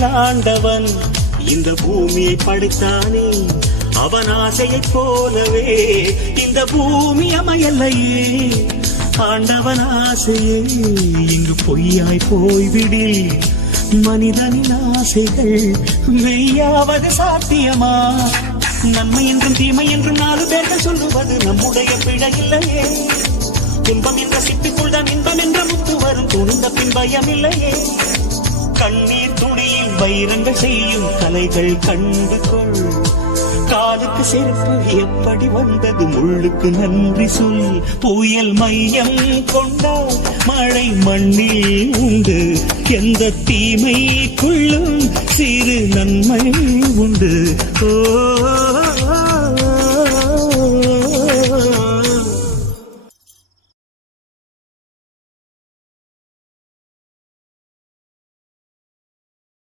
மண்ணில் ஆண்டவன் இந்த பூமியை படைத்தானே, அவன் ஆசையைப் போலவே இந்த பூமி அமையலையே. ஆண்டவன் ஆசையே இங்கு பொய்யாய் போய்விடில், மனிதனின் ஆசைகள் மெய்யாவது சாத்தியமா? நன்மை என்றும் தீமை என்றும் 4 பேர்கள் சொல்லுவது நம்முடைய பிழை இல்லையே. துன்பம் என்ற சிட்டுக்குள் தான் இன்பம் என்ற முத்து வரும், துணிந்த பின் பயம் இல்லையே. கண்ணீர் துணியில் வைரங்கள் செய்யும் கலைகள் கண்டு கொள். காலுக்கு செருப்பு எப்படி வந்தது, முள்ளுக்கு நன்றி சொல். புயல் மையம் கொண்டால் மழை மண்ணில் உண்டு, எந்த தீமைக்குள்ளும் சிறு நன்மை உண்டு. ஓ